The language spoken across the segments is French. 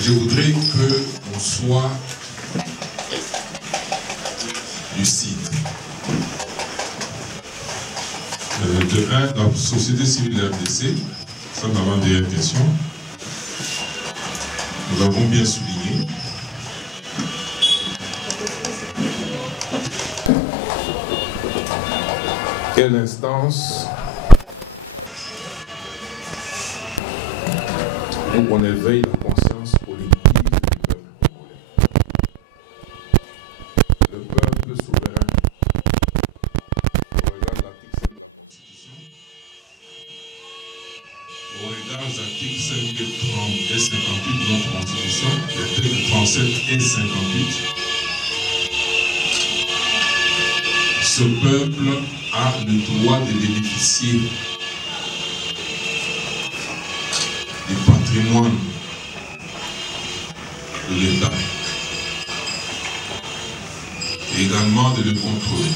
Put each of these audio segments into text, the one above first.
Je voudrais qu'on soit lucide. De un, la société civile de la RDC, ça d'avant des questions, nous avons bien souligné. Quelle instance où on éveille la conscience collective du peuple congolais. Le peuple souverain, au regard de l'article 5 de la Constitution, au regard des articles 5 et 58 de notre Constitution, les articles 37 et 58, ce peuple a le droit de bénéficier du patrimoine de l'État et également de le contrôler.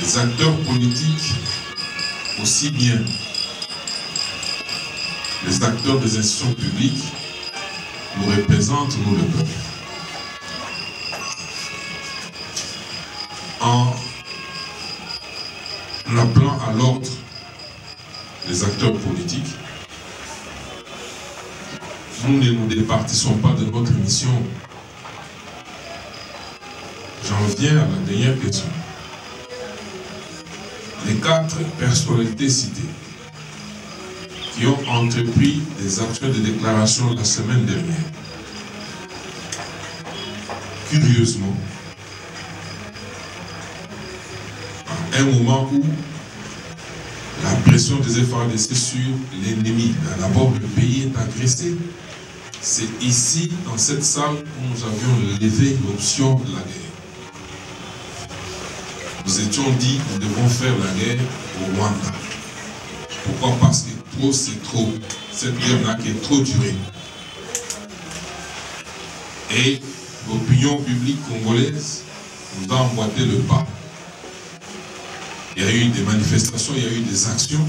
Les acteurs politiques, aussi bien les acteurs des institutions publiques, nous représentent, nous, le peuple. En appelant à l'ordre les acteurs politiques, nous ne nous départissons pas de notre mission. J'en viens à la dernière question. Les 4 personnalités citées qui ont entrepris des actions de déclaration la semaine dernière, curieusement, à un moment où la pression des FARDC sur l'ennemi, d'abord le pays est agressé, c'est ici, dans cette salle, où nous avions levé l'option de la guerre. Nous étions dit, nous devons faire la guerre au Rwanda. Pourquoi? Parce que trop, c'est trop. Cette guerre-là qui est trop durée. Et l'opinion publique congolaise nous a emboîté le pas. Il y a eu des manifestations, il y a eu des actions.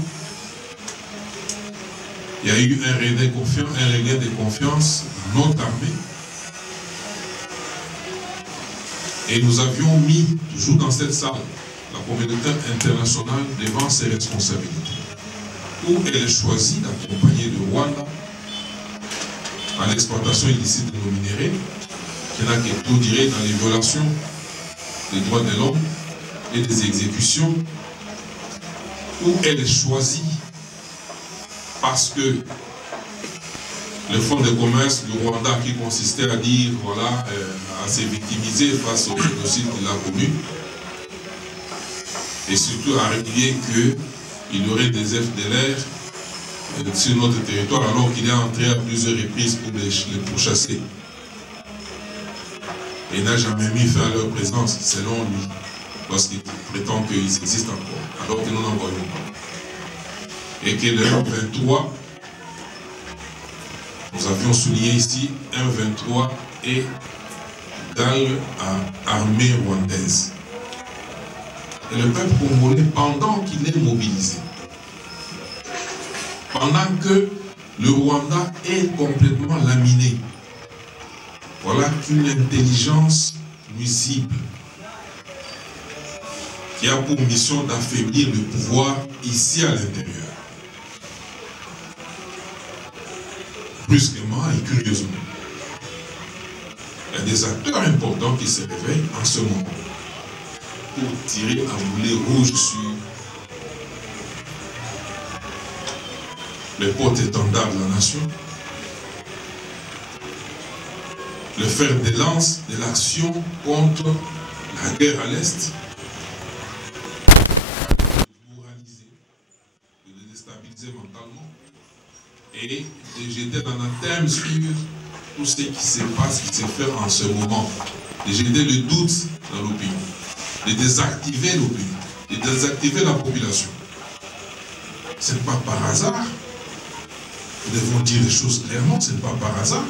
Il y a eu un regain de confiance dans notre armée. Et nous avions mis, toujours dans cette salle, la communauté internationale devant ses responsabilités. Où elle choisit d'accompagner le Rwanda à l'exploitation illicite de nos minéraux, qui n'a que tout dirait dans les violations des droits de l'homme et des exécutions, où elle choisit parce que le fonds de commerce du Rwanda qui consistait à dire, voilà, à se victimiser face au génocide qu'il a connu, et surtout à réguler qu'il y aurait des FDLR sur notre territoire alors qu'il est entré à plusieurs reprises pour les pourchasser. Et n'a jamais mis fin à leur présence, selon lui, parce qu'il prétend qu'ils existent encore, alors que nous n'en voyons pas. Et que le 23, nous avions souligné ici, un 23 égal à armée rwandaise. Et le peuple congolais, pendant qu'il est mobilisé, pendant que le Rwanda est complètement laminé, voilà qu'une intelligence nuisible qui a pour mission d'affaiblir le pouvoir ici à l'intérieur. Brusquement et curieusement, il y a des acteurs importants qui se réveillent en ce moment pour tirer à boulet rouge sur les porte-étendards de la nation, le fer de lance de l'action contre la guerre à l'Est, de moraliser, de les déstabiliser mentalement et de jeter l'anathème sur tout ce qui se passe, qui se fait en ce moment, de jeter le doute dans l'opinion, de désactiver l'opinion, de désactiver la population. Ce n'est pas par hasard. Nous devons dire les choses clairement, ce n'est pas par hasard.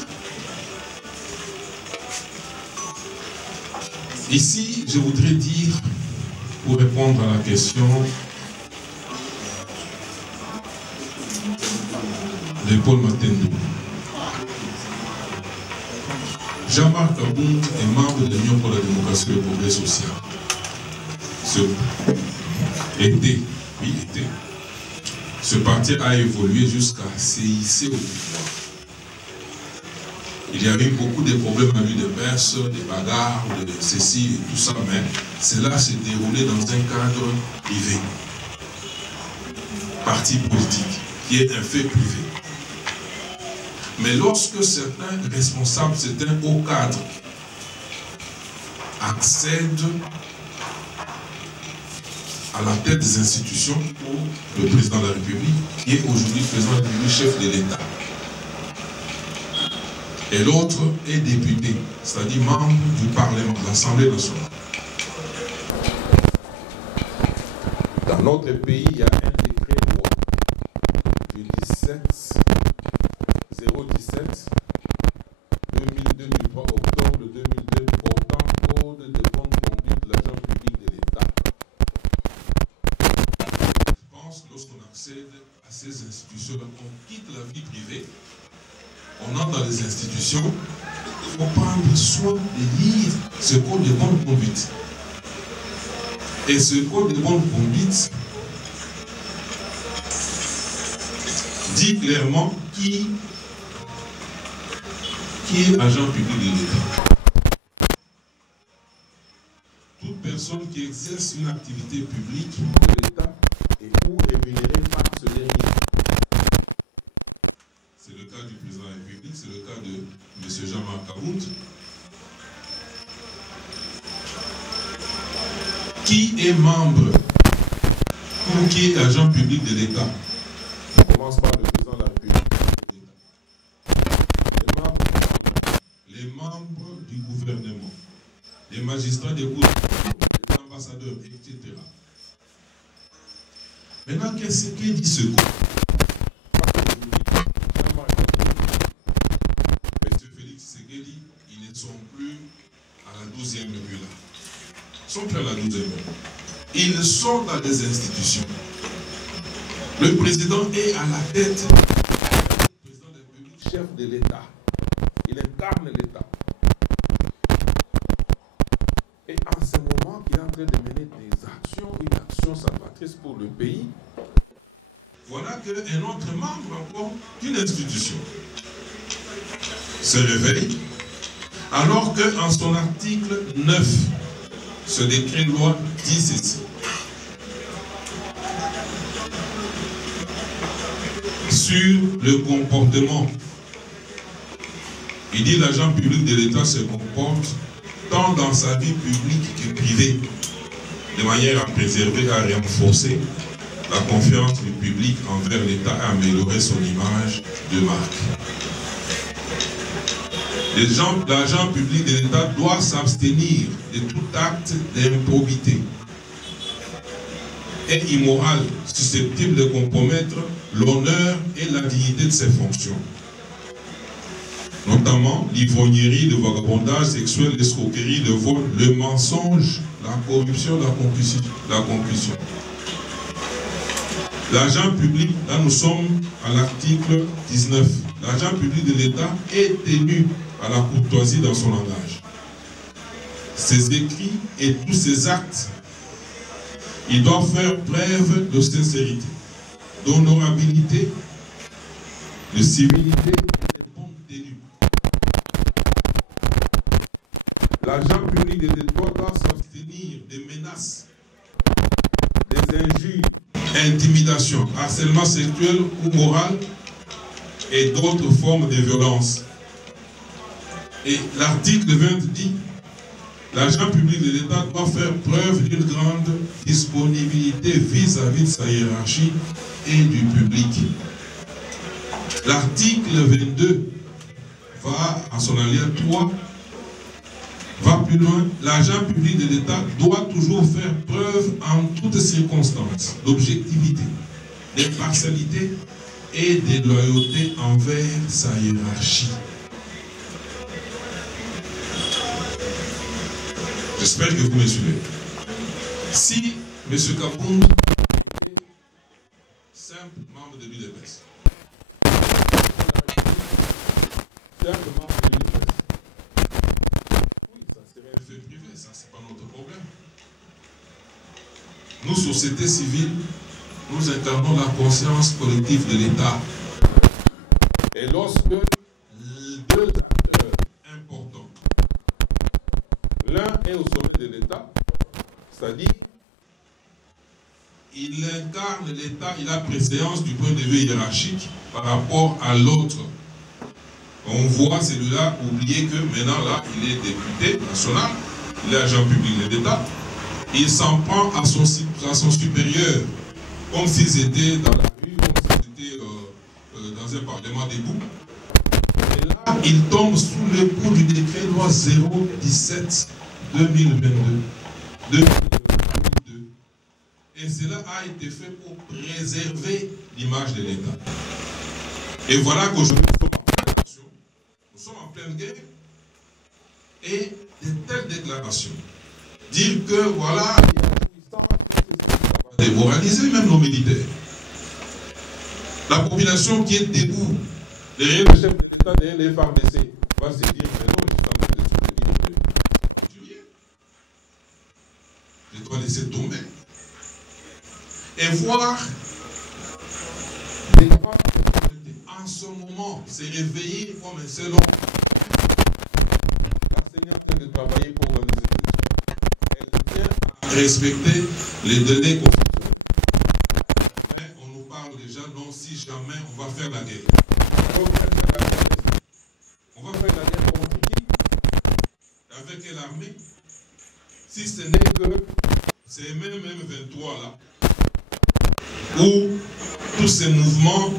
Ici, je voudrais dire, pour répondre à la question, Léopold Matendo. Jean-Marc Kabound est membre de l'Union pour la démocratie et le progrès social. Ce parti a évolué jusqu'à s'hisser au pouvoir. Il y avait eu beaucoup de problèmes à lui, de perses, des bagarres, de ceci et tout ça, mais cela s'est déroulé dans un cadre privé. Parti politique, qui est un fait privé. Mais lorsque certains responsables, certains hauts cadres accèdent à la tête des institutions pour le président de la République, qui est aujourd'hui président de la République, chef de l'État. Et l'autre est député, c'est-à-dire membre du Parlement, de l'Assemblée nationale. Dans notre pays, il y a un décret loi du 017 du 3 octobre 2002 portant code de bonne conduite de l'agent public de l'État. Je pense que lorsqu'on accède à ces institutions, on quitte la vie privée, on entre dans les institutions, il faut prendre soin de lire ce code de bonne conduite. Et ce code de bonne conduite dit clairement qui est agent public de l'État. Toute personne qui exerce une activité publique de l'État est ou rémunérée par ce dernier. C'est le cas du président de la République, c'est le cas de M. Jean-Marc Kabound. Qui est membre ou qui est agent public de l'État? On commence par le président de la République. Les membres du gouvernement, les magistrats des gouvernements, les ambassadeurs, etc. Maintenant, qu'est-ce qu'il dit ce coup? M. Félix Tshisekedi, ils ne sont plus à la 12e rue là. Ils sont plus à la 12e rue. Ils sont dans des institutions. Le président est à la tête. Le président de la République, chef de l'État. Il incarne l'État. Et en ce moment, il est en train de mener des actions, une action salvatrice pour le pays. Voilà qu'un autre membre encore d'une institution se réveille, alors qu'en son article 9, ce décret de loi dit ceci. Sur le comportement, il dit l'agent public de l'État se comporte tant dans sa vie publique que privée, de manière à préserver et à renforcer la confiance du public envers l'État et à améliorer son image de marque. L'agent public de l'État doit s'abstenir de tout acte d'improbité et immoral susceptible de compromettre l'honneur et la dignité de ses fonctions, notamment l'ivrognerie, le vagabondage sexuel, l'escroquerie, le vol, le mensonge, la corruption, la concussion. L'agent public, là nous sommes à l'article 19, l'agent public de l'État est tenu à la courtoisie dans son langage. Ses écrits et tous ses actes, il doit faire preuve de sincérité, d'honorabilité, de civilité et de bonne tenue. L'agent public de l'État doit s'abstenir des menaces, des injures, intimidations, harcèlement sexuel ou moral et d'autres formes de violence. Et l'article 20 dit, l'agent public de l'État doit faire preuve d'une grande disponibilité vis-à-vis de sa hiérarchie et du public. L'article 22 va, en son alinéa 3, va plus loin. L'agent public de l'État doit toujours faire preuve en toutes circonstances d'objectivité, d'impartialité et de loyauté envers sa hiérarchie. J'espère que vous me suivez. Si M. Kabound était simple membre de l'UDPS, simplement une presse. Oui, ça serait un fait privé, ça c'est pas notre problème. Nous, société civile, nous incarnons la conscience collective de l'État. Et lorsque deux acteurs importants, l'un est au sommet de l'État, c'est-à-dire il incarne l'État, il a préséance du point de vue hiérarchique par rapport à l'autre. On voit celui-là oublier que maintenant là, il est député national, il est agent public de l'État, il s'en prend à son supérieur, comme s'ils étaient dans la rue, comme s'ils étaient dans un parlement debout. Et là, il tombe sous le coup du décret loi 017-2022. Et cela a été fait pour préserver l'image de l'État. Et voilà qu'aujourd'hui, nous sommes en pleine guerre. Et de telles déclarations, dire que voilà, il y a démoraliser même nos militaires. La population qui est debout derrière le chef de l'État, derrière les FARDC, va se dire mais non, je suis en train de soutenir. Je dois laisser tomber. Et voir des grandes personnalités en ce moment se réveiller comme un seul homme. La Seigneur vient de travailler pour nous. Elle vient à respecter les délais constitutionnels. Mais on nous parle déjà, non, si jamais on va faire la guerre. On va faire la guerre contre qui? Avec quelle armée? Si ce n'est que ces mêmes M23 là, où tous ces mouvements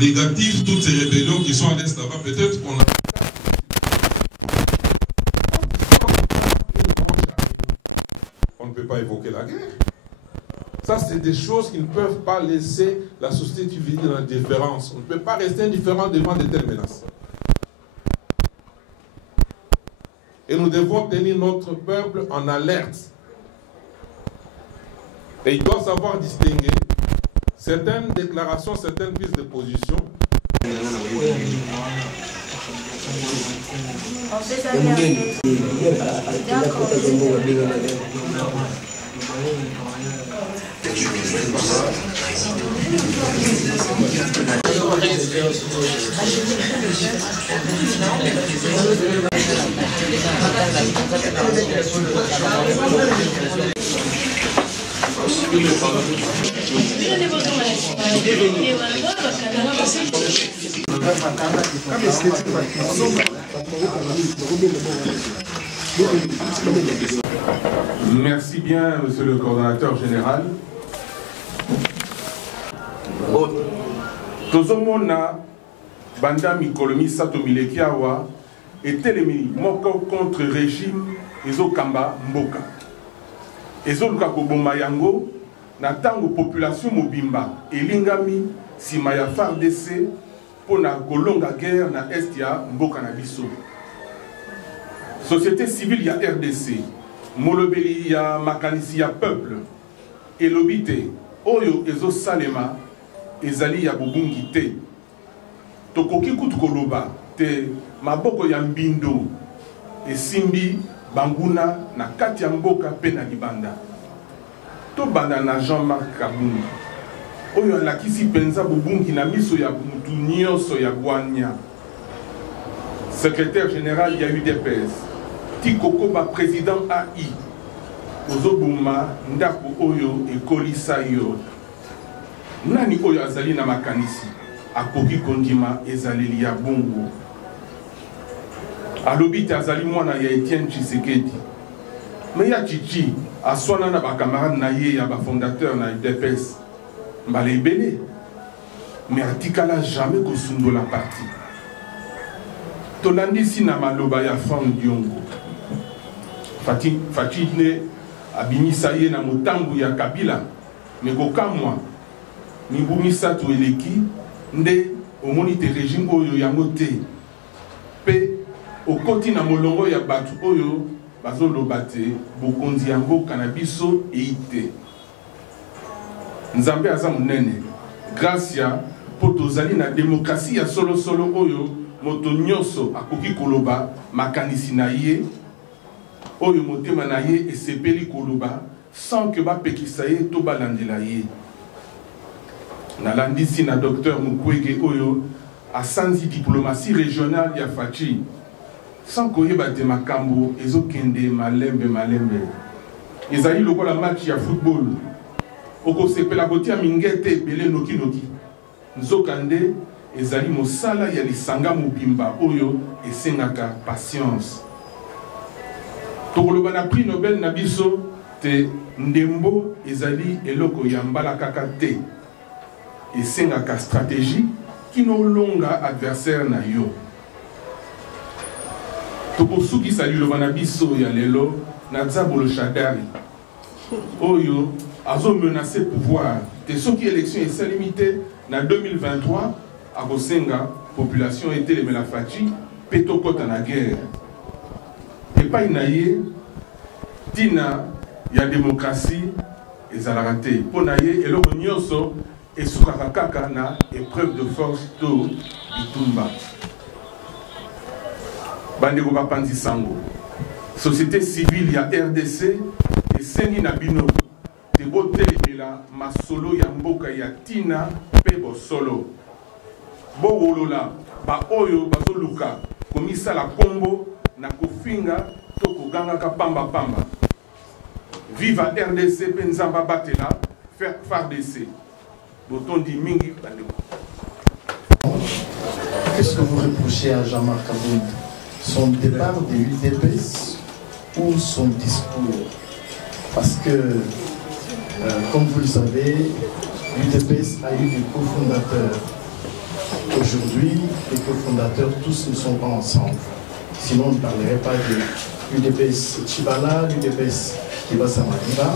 négatifs, toutes ces rébellions qui sont à l'Est là-bas, peut-être qu'on a... On ne peut pas évoquer la guerre. Ça, c'est des choses qui ne peuvent pas laisser la société civile dans l'indifférence. On ne peut pas rester indifférent devant de telles menaces. Et nous devons tenir notre peuple en alerte. Et il doit savoir distinguer certaines déclarations, certaines prises de position. Merci bien, monsieur le coordonnateur général. Tozomona Banda Mikolomi Sato Milekiawa et Telemi Moko contre régime Ezo Kamba Mboka. Ezo Lukakoboma Yango na tango population mobimba elingami sima ya FARDC pona kolonga guerre na Estia Mboka na biso. Société civile ya RDC, molobeli ya makanisi ya peuple, elobite oyo ezo salema ezali ya bobungi te. Tokoki kutu koloba te maboko ya mbindo esimbi banguna na kati ya mboka pe na libanda. To banda na Jean-Marc Kabunda oyo alakisi penza bobungi na miso ya mutu nyonso ya Bwania. Secrétaire général ya UDPS Tikokoba président AI ozobuma ndako oyo ekolisa yo. Nani oyo azali na makanisi akoki kondima ezaleli ya bongo. Alobite azali mwana ya Etienne Tshisekedi. Mais ya Chichi aswana na bakamarade na ye ya bafondateur na UDPS mbala ebele. Mais atikala jamais kosundola parti. Tolandisi na maloba ya Franck Diongo. Fatine abimisa ye na motambu ya Kabila. Mekokamwa mibumisa to eleki nde omoni te régime oyo yango te. Pe okoti na molongo ya batu oyo bazoloba te bokonzi ya mboka na biso eite. Nzambe aza munene. Grâce ya pour tozali na démocratie ya solo solo oyo moto nyonso akoki koloba makanisi na ye oyo motema na ye esepeli koloba sans que bapekisa ye to balandela ye. Nalandisi na docteur Mukwege oyo asanzi diplomatie régionale ya Fachi sans koyeba te makambo ezokende malembe malembe. Ezali lokola match ya football okosepela kotia mingete ebele noki noki nzokande ezali mosala ya lisanga mobimba oyo esengaka patience. Tokoloba na prix Nobel na biso te ndembo ezali eloko ya mbala kaka te esengaka stratégie kino longa adversaire na yo. Tokosukisa liloba na biso ya lelo na Nzabolo Shadari oyo azo menacer pouvoir te soki élection est limitée na 2023 akosenga population etelemela Fachi peto kota na guerre epai na ye tina ya démocratie ezalaka te mpo na ye eloko nyonso esukaka kaka na épreuve de force to bitumba. Bandeko bapanzi sango société civile ya RDC esengi na bino te botelemela masolo ya mboka ya tina pe bosolo bowolola ba oyo bazoluka komisala kombo na kofinga to kogangaka pamba pamba. Viva RDC pe nzamba batela FARDC botondi mingi bandeko. Qu'est-ce que vous reprochez à Jean-Marc Aboud? Son départ de l'UDPS ou son discours? Parce que, comme vous le savez, l'UDPS a eu des cofondateurs. Aujourd'hui, les cofondateurs, tous ne sont pas ensemble. Sinon, on ne parlerait pas de l'UDPS Chibala, l'UDPS Kibasa Madiba.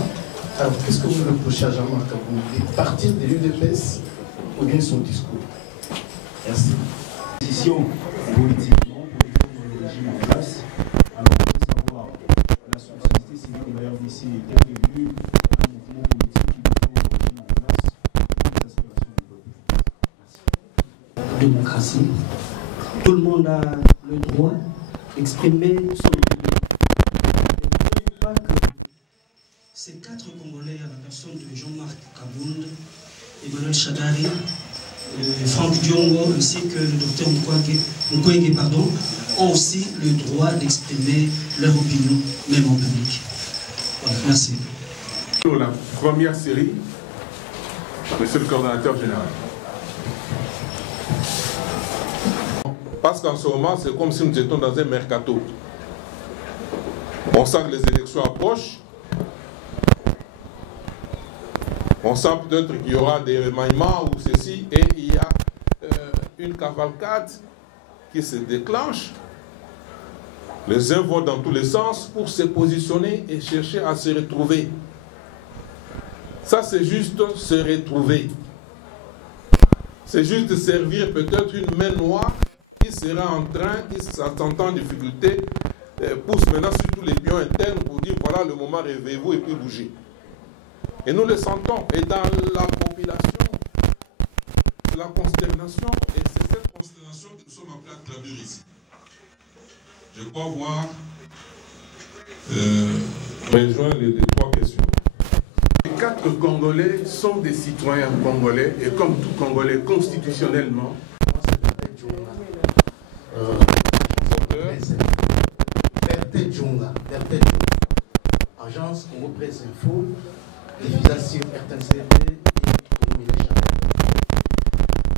Alors, qu'est-ce que vous reprochez à Jean-Marc Aboud? De partir de l'UDPS ou bien son discours? Merci. Position politiquement pour défendre le régime en place. Alors, il faut savoir, la société civile de la RDC est élue un mouvement politique qui défend le régime en place et les aspirations du peuple. Merci. Démocratie. Tout le monde a le droit d'exprimer son opinion. Ne pas que ces 4 Congolais à la personne de Jean-Marc Aboud, Emmanuel Shadari, Franck Diongo ainsi que le docteur Mukwege ont aussi le droit d'exprimer leur opinion, même en public. Voilà, merci. Pour la première série, monsieur le coordonnateur général. Parce qu'en ce moment, c'est comme si nous étions dans un mercato. On sent que les élections approchent. On sent peut-être qu'il y aura des maniements ou ceci, et il y a une cavalcade qui se déclenche. Les uns vont dans tous les sens pour se positionner et chercher à se retrouver. Ça, c'est juste se retrouver. C'est juste servir peut-être une main noire qui sera en train, qui s'attend en difficulté, pousse maintenant sur tous les pions internes pour dire voilà le moment, réveillez-vous et puis bougez. Et nous le sentons, et dans la population, la consternation, et c'est cette consternation que nous sommes appelés à traduire ici. Je crois voir rejoindre les 3 questions. Les 4 Congolais sont des citoyens congolais, et comme tout Congolais constitutionnellement, Berthe Djonga, Agence Congo Presse Info, diffusée sur RTNCV et Congo Média.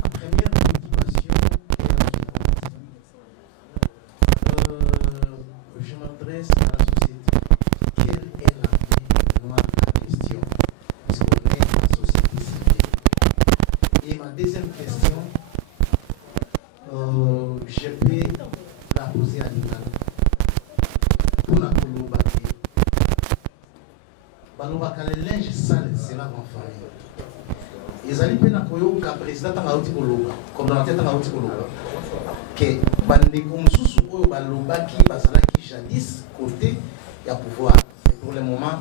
La première préoccupation je m'adresse à la société. Quelle est la vie noire en question? Puisqu'on est en société civile. Et ma deuxième question, je vais la poser à Nina. Pour la Kolobaki. Balobaka le linge sale, c'est la grande famille. Ils allaient peine à Koyoka, président Tangaouti Koloba, comme dans la tête Tangaouti Koloba. Que Bandeko Moussou Oyo Balobaki, Basalaki jadis, côté, il y a pouvoir. Et pour le moment,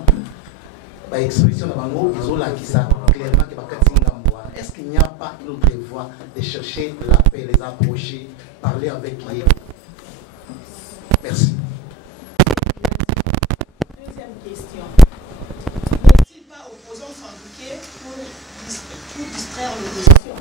l'expression de Bango, ils ont là qui ça clairement que Bakatinga Mboa. est-ce qu'il n'y a pas une autre voie de chercher la paix, les approcher, parler avec les... Merci. Deuxième question. N'est-il pas opposant syndiqué pour distraire l'opposition?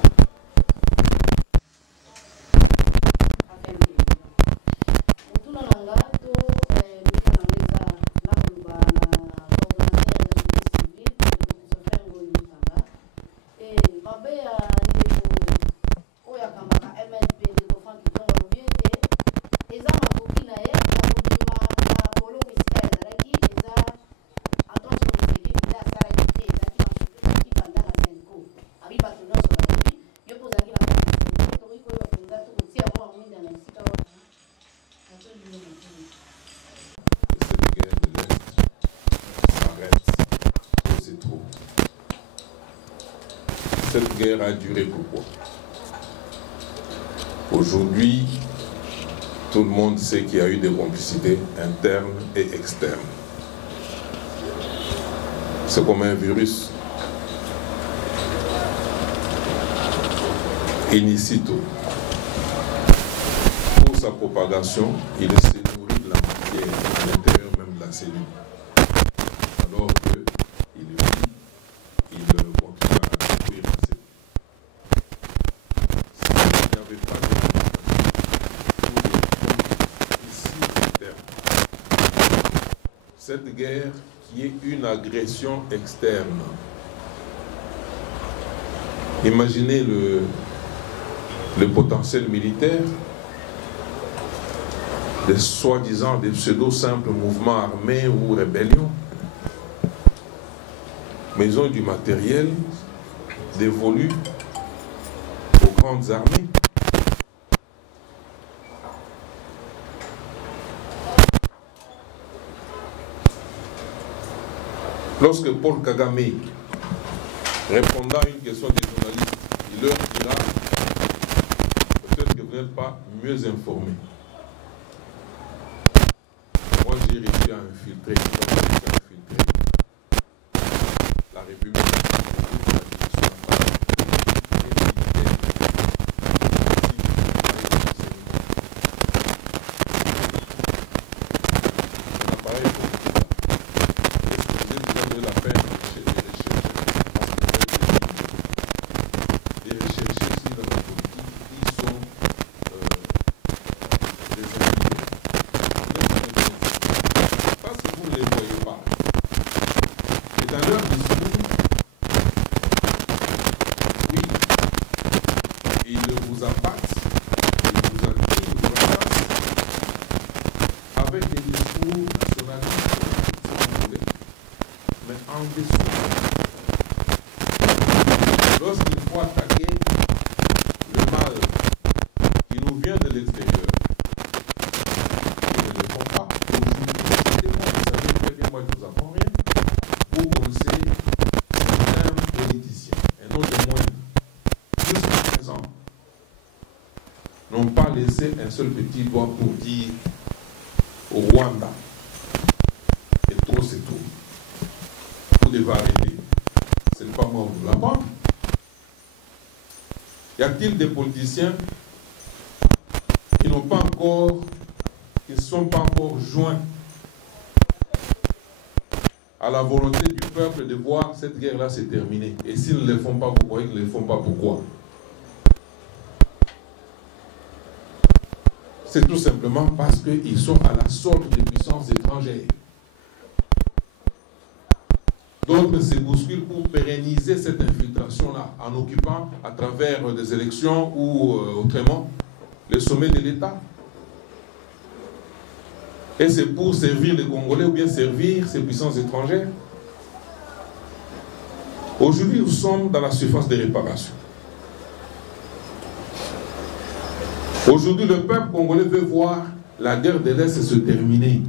Cette guerre a duré pourquoi? Aujourd'hui, tout le monde sait qu'il y a eu des complicités internes et externes. C'est comme un virus. In situ. Pour sa propagation, il se nourrit de la matière à l'intérieur même de la cellule. Alors que il vit, il continue à détruire la cellule. S'il n'y avait pas de cette guerre qui est une agression externe. Imaginez le potentiel militaire des soi-disant des pseudo-simples mouvements armés ou rébellions. Mais ils ont du matériel dévolu aux grandes armées. Lorsque Paul Kagame, répondant à une question des journalistes, il leur dira peut-être que vous n'êtes pas mieux informés. Moi, j'ai réussi à infiltrer la République. Lorsqu'il faut attaquer le mal qui nous vient de l'extérieur, ils ne le font pas. Vous savez très bien, moi je ne vous apprends rien. Vous connaissez un politicien, un autre moindre, jusqu'à présent, n'ont pas laissé un seul petit doigt pour dire au Rwanda, et trop c'est tout. Vous devez arrêter. Ce n'est pas moi qui vous l'apprends. Y a-t-il des politiciens qui n'ont pas encore, qui ne sont pas encore joints à la volonté du peuple de voir cette guerre-là se terminer? Et s'ils ne le font pas, vous croyez qu'ils ne le font pas pourquoi? C'est tout simplement parce qu'ils sont à la solde des puissances étrangères. D'autres se bousculent pour pérenniser cette infiltration-là en occupant à travers des élections ou autrement le sommet de l'État. Et c'est pour servir les Congolais ou bien servir ces puissances étrangères. Aujourd'hui, nous sommes dans la surface de réparation. Aujourd'hui, le peuple congolais veut voir la guerre de l'Est se terminer.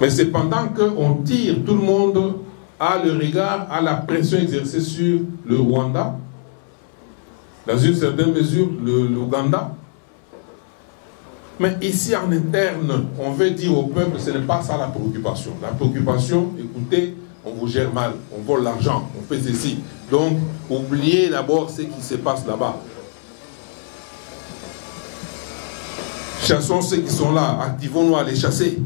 Mais c'est pendant qu'on tire, tout le monde a le regard, a la pression exercée sur le Rwanda, dans une certaine mesure l'Ouganda. Mais ici en interne, on veut dire au peuple, ce n'est pas ça la préoccupation. La préoccupation, écoutez, on vous gère mal, on vole l'argent, on fait ceci. Donc, oubliez d'abord ce qui se passe là-bas. Chassons ceux qui sont là, activons-nous à les chasser,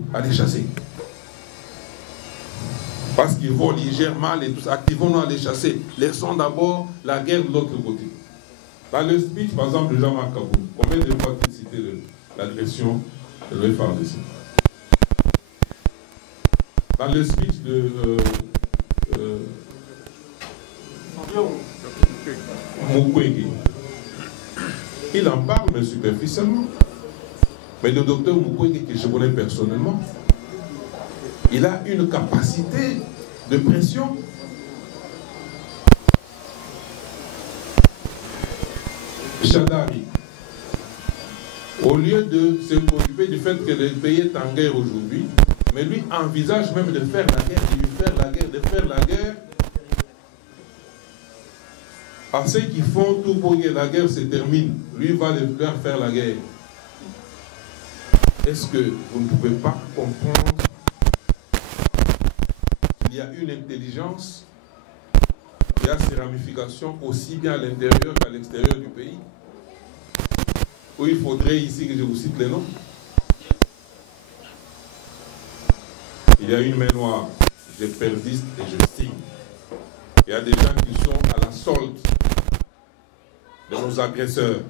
Parce qu'ils volent, ils gèrent mal et tout ça, activons-nous à les chasser. Laissons d'abord la guerre de l'autre côté. Dans le speech, par exemple, de Jean-Marc Kaboun, combien de fois a-t-il cité l'agression de l'FARDC? Dans le speech de Mukwege, il en parle, mais superficiellement. Mais le docteur Mukwege, que je connais personnellement, il a une capacité de pression. Chadari, au lieu de se préoccuper du fait que le pays est en guerre aujourd'hui, mais lui envisage même de faire la guerre, de faire la guerre à ceux qui font tout pour que la guerre se termine. Lui va leur faire la guerre. Est-ce que vous ne pouvez pas comprendre qu'il y a une intelligence, il y a ses ramifications aussi bien à l'intérieur qu'à l'extérieur du pays? Où il faudrait ici que je vous cite les noms. Il y a une main noire, je persiste et je signe. Il y a des gens qui sont à la solde de nos agresseurs.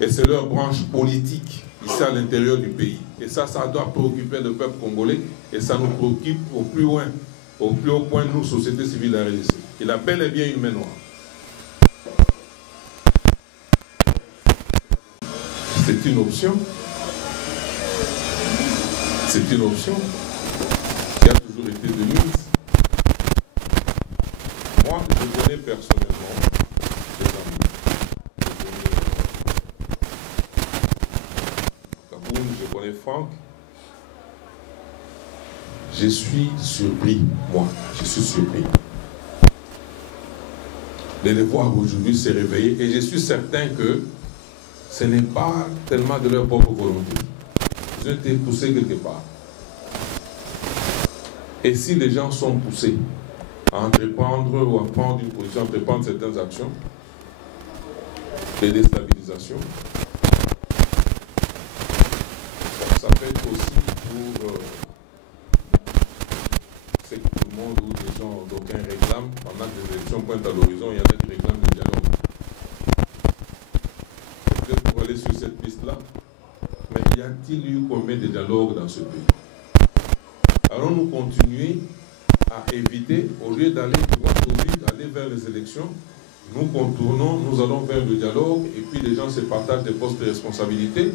Et c'est leur branche politique ici à l'intérieur du pays. Et ça doit préoccuper le peuple congolais. Et ça nous préoccupe au plus loin, au plus haut point, nous, société civile et RDC. Il a bel et bien une main noire. C'est une option. C'est une option qui a toujours été de mise. Moi, je connais personnellement des amis. Je connais Kaboun, je connais Franck. Je suis surpris, moi, je suis surpris de les voir aujourd'hui se réveiller et je suis certain que ce n'est pas tellement de leur propre volonté. Ils ont été poussés quelque part. Et si les gens sont poussés à entreprendre ou à prendre une position, à entreprendre certaines actions de déstabilisation, ça peut être aussi pour ce que tout le monde ou des gens d'aucuns réclament, pendant que les élections pointent à l'horizon, il y en a qui réclament le dialogue. Peut-être pour aller sur cette piste-là, mais y a-t-il eu combien de dialogues dans ce pays? Allons-nous continuer à éviter, au lieu d'aller droit au but, aller vers les élections, nous contournons, nous allons vers le dialogue, et puis les gens se partagent des postes de responsabilité,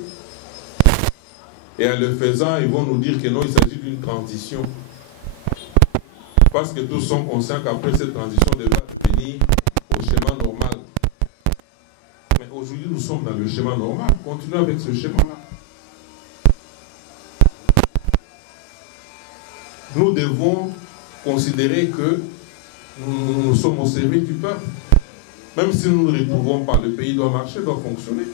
et en le faisant, ils vont nous dire que non, il s'agit d'une transition. Parce que tous sont conscients qu'après cette transition devra venir au schéma normal. Mais aujourd'hui, nous sommes dans le schéma normal. Continuons avec ce schéma-là. Nous devons considérer que nous sommes au service du peuple. Même si nous ne retrouvons pas, le pays doit marcher, doit fonctionner.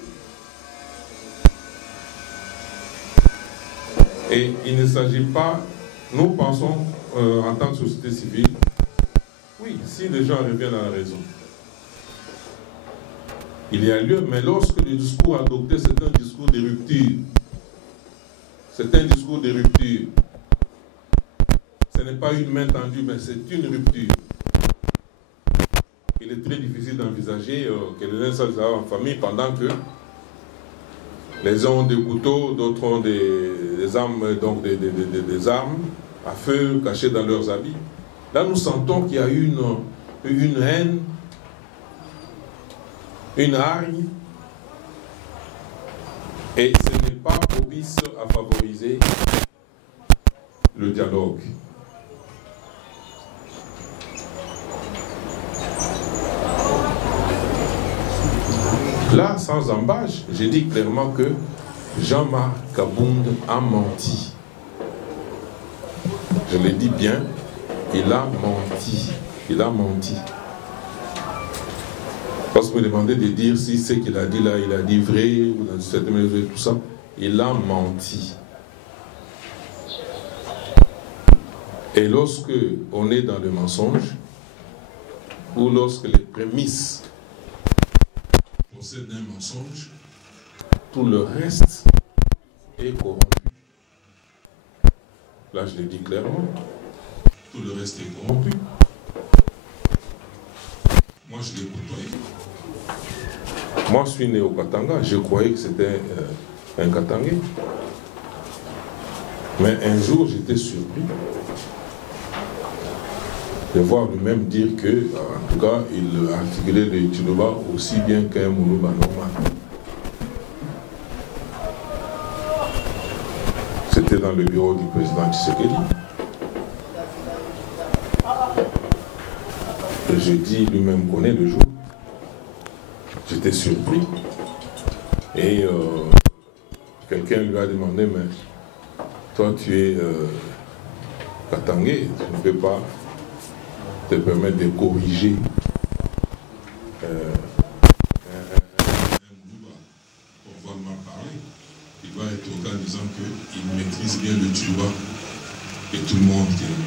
Et il ne s'agit pas, nous pensons en tant que société civile, oui, si les gens reviennent à la raison, il y a lieu, mais lorsque le discours adopté, c'est un discours de rupture. C'est un discours de rupture. Ce n'est pas une main tendue, mais c'est une rupture. Il est très difficile d'envisager que les uns s'en en famille pendant que les uns ont des couteaux, d'autres ont des armes, donc des armes à feu cachées dans leurs habits. Là, nous sentons qu'il y a une haine, une hargne, et ce n'est pas propice à favoriser le dialogue. Là, sans embâche, j'ai dit clairement que Jean-Marc Kaboun a menti. Je le dis bien, il a menti. Il a menti. Parce que vous me demandez de dire si ce qu'il a dit là, il a dit vrai, ou dans cette mesure, tout ça. Il a menti. Et lorsque on est dans le mensonge, ou lorsque les prémices possèdent un mensonge, tout le reste est corrompu. Là, je le dis clairement, tout le reste est corrompu. Moi, je l'ai côtoyé. Moi, je suis né au Katanga, je croyais que c'était un Katangais. Mais un jour, j'étais surpris de voir lui-même dire que, en tout cas, il articulait le Tshilombo aussi bien qu'un Moulouba normal. C'était dans le bureau du président Tshisekedi. Et je dis, lui-même connaît le jour. J'étais surpris. Et quelqu'un lui a demandé, mais toi tu es Katangais, tu ne peux pas te permettre de corriger un Moulouba pour voir mal parler. Il doit être au cas en disant qu'il maîtrise bien le Tshilombo et tout le monde qui est.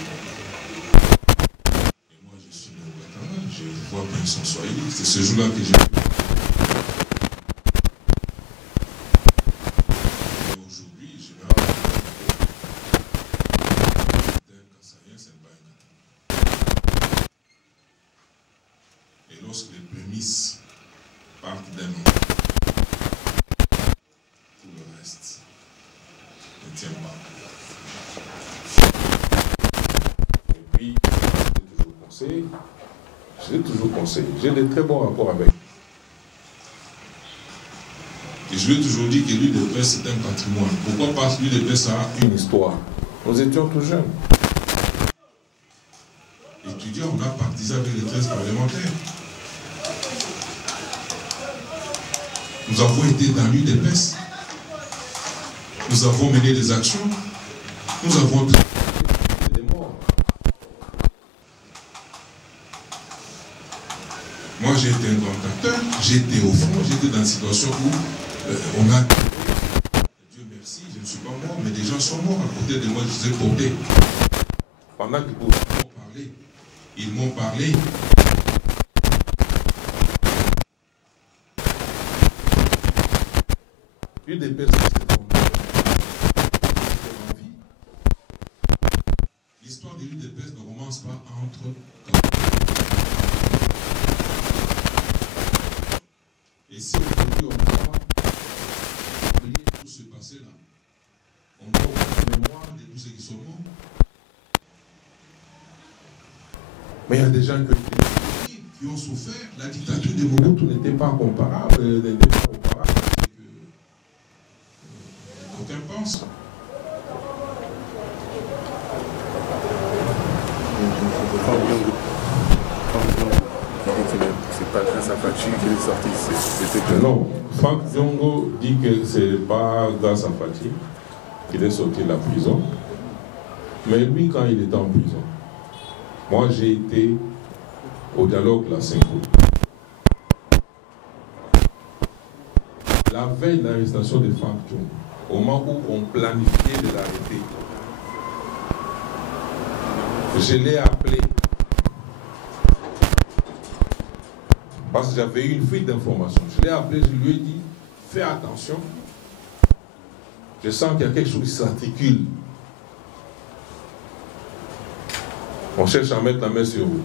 Et moi je suis né au Katanga, je vois bien son swahili. C'est ce jour-là que j'ai vu. Je l'ai toujours conseillé. J'ai de très bons rapports avec. Et je lui ai toujours dit que l'UDPS c'est un patrimoine. Pourquoi? Parce que l'UDPS a une histoire. Nous étions tout jeunes. Étudiants, on a partisé avec les 13 parlementaires. Nous avons été dans l'UDPS. Nous avons mené des actions. Nous avons des morts. Moi, j'ai été un grand acteur, j'étais au front, j'étais dans une situation où on a... Dieu merci, je ne suis pas mort, mais des gens sont morts à côté de moi, je les ai portés. Pendant qu'ils m'ont parlé, Une des personnes l'histoire de l'UDPS ne commence pas entre... Et si aujourd'hui on doit oublier tout ce passé-là, on doit avoir la mémoire de tous ceux qui sont morts. Mais il y a des gens qui ont souffert. La dictature de Mobutu n'était pas comparable, avec ce que d'aucuns pensent. C'est pas grâce à Fachi qu'il est sorti. Non, Franck Diongo dit que c'est pas grâce à Fachi qu'il est sorti de la prison. Mais lui, quand il était en prison, moi j'ai été au dialogue la 5 août. La veille de l'arrestation de Franck Diongo, au moment où on planifiait de l'arrêter, je l'ai appelé. Parce que j'avais eu une fuite d'informations. Je l'ai appelé, je lui ai dit, fais attention. Je sens qu'il y a quelque chose qui s'articule. On cherche à mettre la main sur vous.